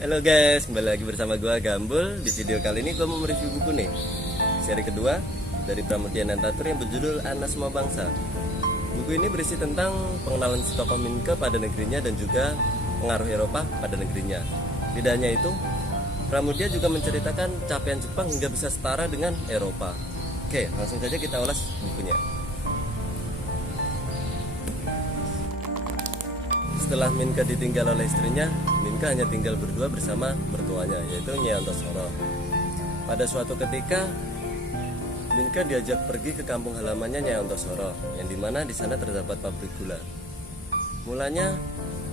Halo guys, kembali lagi bersama gue Gambul. Di video kali ini gue mau mereview buku nih, seri kedua dari Pramudia Nantatur yang berjudul Anak Semua Bangsa. Buku ini berisi tentang pengenalan si tokoh Minke pada negerinya dan juga pengaruh Eropa pada negerinya. Tidak hanya itu, Pramudia juga menceritakan capaian Jepang hingga bisa setara dengan Eropa. Oke, langsung saja kita ulas bukunya. Setelah Minke ditinggal oleh istrinya, Minke hanya tinggal berdua bersama mertuanya, yaitu Nyai Antosoro. Pada suatu ketika, Minke diajak pergi ke kampung halamannya Nyai Antosoro, yang dimana di sana terdapat pabrik gula. Mulanya,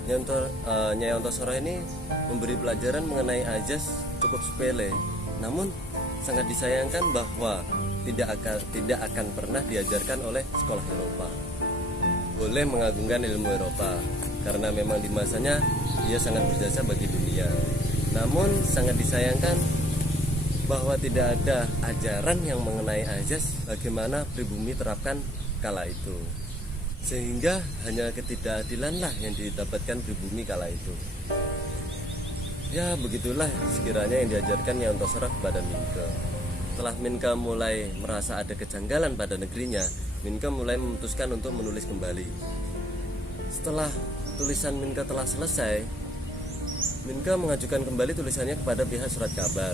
Nyai Antosoro ini memberi pelajaran mengenai ajas cukup sepele, namun sangat disayangkan bahwa tidak akan pernah diajarkan oleh sekolah Eropa. Boleh mengagungkan ilmu Eropa, karena memang di masanya ia sangat berjasa bagi dunia. Namun sangat disayangkan bahwa tidak ada ajaran yang mengenai ajas bagaimana pribumi terapkan kala itu, sehingga hanya ketidakadilanlah yang didapatkan pribumi kala itu. Ya begitulah sekiranya yang diajarkan Nyai Antosoro kepada Minke. Setelah Minke mulai merasa ada kejanggalan pada negerinya, Minke mulai memutuskan untuk menulis kembali. Setelah tulisan Minke telah selesai, Minke mengajukan kembali tulisannya kepada pihak surat kabar,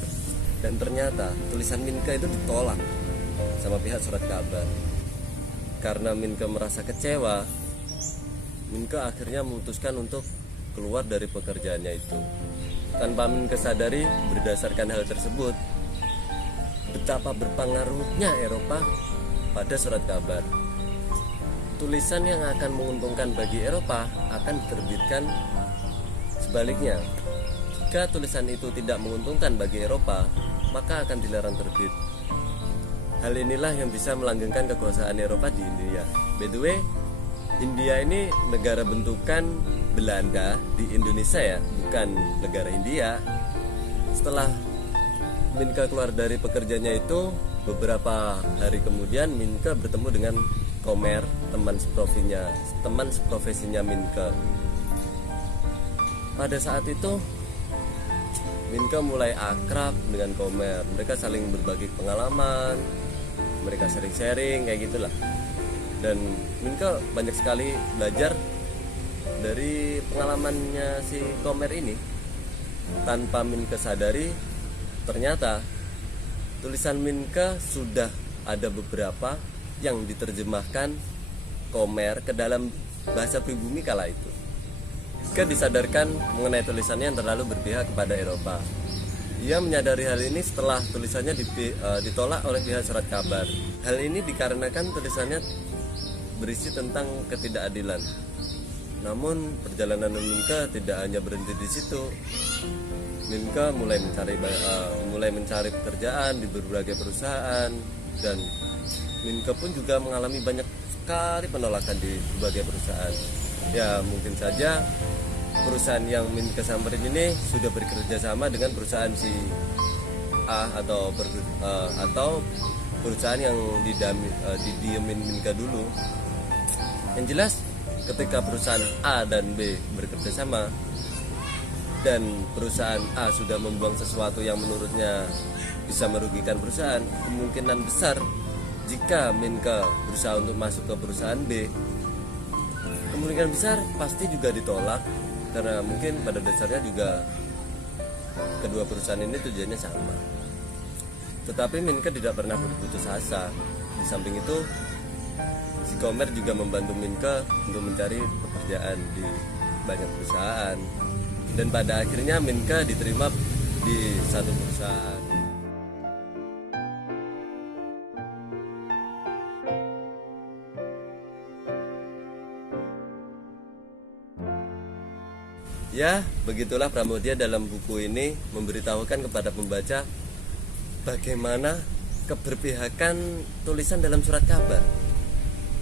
dan ternyata tulisan Minke itu ditolak sama pihak surat kabar. Karena Minke merasa kecewa, Minke akhirnya memutuskan untuk keluar dari pekerjaannya itu. Tanpa Minke sadari, berdasarkan hal tersebut, betapa berpengaruhnya Eropa pada surat kabar. Tulisan yang akan menguntungkan bagi Eropa akan diterbitkan sebaliknya. Jika tulisan itu tidak menguntungkan bagi Eropa, maka akan dilarang terbit. Hal inilah yang bisa melanggengkan kekuasaan Eropa di India. By the way, India ini negara bentukan Belanda di Indonesia ya, bukan negara India. Setelah Minke keluar dari pekerjaannya itu, beberapa hari kemudian Minke bertemu dengan Komer, teman seprofesinya Minke. Pada saat itu Minke mulai akrab dengan Komer. Mereka saling berbagi pengalaman, mereka sering sharing kayak gitulah. Dan Minke banyak sekali belajar dari pengalamannya si Komer ini. Tanpa Minke sadari, ternyata tulisan Minke sudah ada beberapa yang diterjemahkan Komer ke dalam bahasa pribumi kala itu. Minke disadarkan mengenai tulisannya yang terlalu berpihak kepada Eropa. Ia menyadari hal ini setelah tulisannya ditolak oleh pihak surat kabar. Hal ini dikarenakan tulisannya berisi tentang ketidakadilan. Namun perjalanan Minke tidak hanya berhenti di situ. Minke mulai mencari pekerjaan di berbagai perusahaan, dan Minke pun juga mengalami banyak sekali penolakan di berbagai perusahaan. Ya mungkin saja perusahaan yang Minke samperin ini sudah bekerja sama dengan perusahaan si A atau perusahaan yang didiemin Minke dulu. Yang jelas ketika perusahaan A dan B bekerja sama dan perusahaan A sudah membuang sesuatu yang menurutnya bisa merugikan perusahaan, kemungkinan besar jika Minke berusaha untuk masuk ke perusahaan B, kemungkinan besar pasti juga ditolak, karena mungkin pada dasarnya juga kedua perusahaan ini tujuannya sama. Tetapi Minke tidak pernah berputus asa. Di samping itu, si Komer juga membantu Minke untuk mencari pekerjaan di banyak perusahaan. Dan pada akhirnya Minke diterima di satu perusahaan. Ya, begitulah Pramudia dalam buku ini memberitahukan kepada pembaca bagaimana keberpihakan tulisan dalam surat kabar.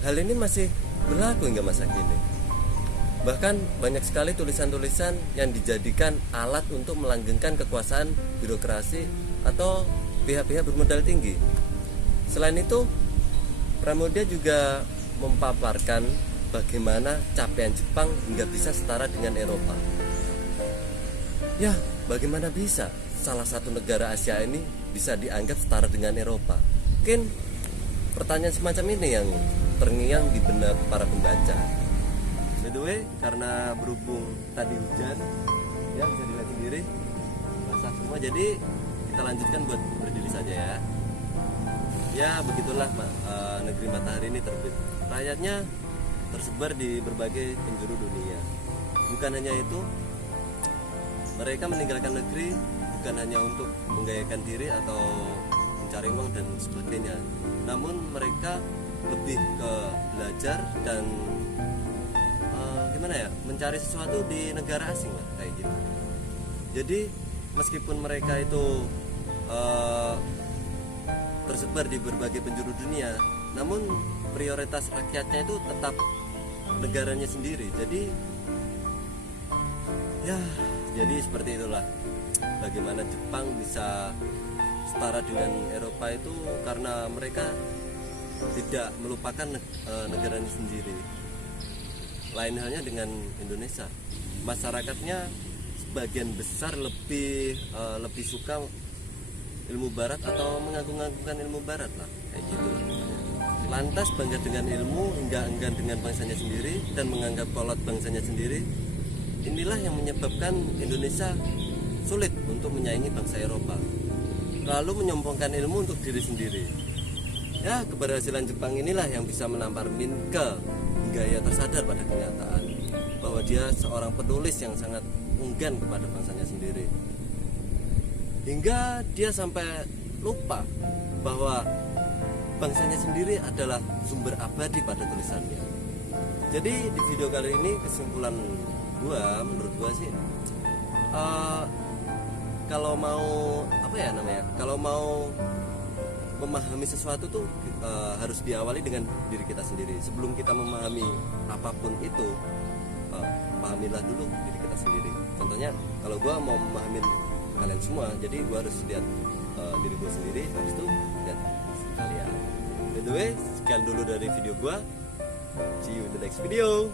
Hal ini masih berlaku hingga masa kini. Bahkan banyak sekali tulisan-tulisan yang dijadikan alat untuk melanggengkan kekuasaan birokrasi atau pihak-pihak bermodal tinggi. Selain itu, Pramudia juga memaparkan bagaimana capaian Jepang hingga bisa setara dengan Eropa. Ya, bagaimana bisa salah satu negara Asia ini bisa dianggap setara dengan Eropa? Mungkin pertanyaan semacam ini yang terngiang di benak para pembaca. By the way, karena berhubung tadi hujan, ya bisa dilihat sendiri basah semua, jadi kita lanjutkan buat berdiri saja ya. Ya begitulah negeri matahari ini terbit. Rakyatnya tersebar di berbagai penjuru dunia. Bukan hanya itu, mereka meninggalkan negeri bukan hanya untuk menggayakan diri atau mencari uang dan sebagainya, namun mereka lebih ke belajar dan gimana ya, mencari sesuatu di negara asing lah, kayak gitu. Jadi meskipun mereka itu tersebar di berbagai penjuru dunia, namun prioritas rakyatnya itu tetap negaranya sendiri. Jadi ya, jadi seperti itulah bagaimana Jepang bisa setara dengan Eropa itu karena mereka tidak melupakan negaranya sendiri. Lain halnya dengan Indonesia, masyarakatnya sebagian besar lebih suka ilmu barat atau mengagung-agungkan ilmu barat lah, kayak gitu lah. Lantas bangga dengan ilmu hingga enggan dengan bangsanya sendiri dan menganggap kolot bangsanya sendiri. Inilah yang menyebabkan Indonesia sulit untuk menyaingi bangsa Eropa, lalu menyombongkan ilmu untuk diri sendiri. Ya, keberhasilan Jepang inilah yang bisa menampar Minke hingga ia tersadar pada kenyataan bahwa dia seorang penulis yang sangat enggan kepada bangsanya sendiri, hingga dia sampai lupa bahwa bangsanya sendiri adalah sumber abadi pada tulisannya. Jadi di video kali ini kesimpulan menurut gua sih, kalau mau kalau mau memahami sesuatu tuh harus diawali dengan diri kita sendiri. Sebelum kita memahami apapun itu, pahamilah dulu diri kita sendiri. Contohnya kalau gua mau memahami kalian semua, jadi gua harus lihat diri gua sendiri, habis itu lihat kalian. By the way, sekian dulu dari video gua. See you in the next video.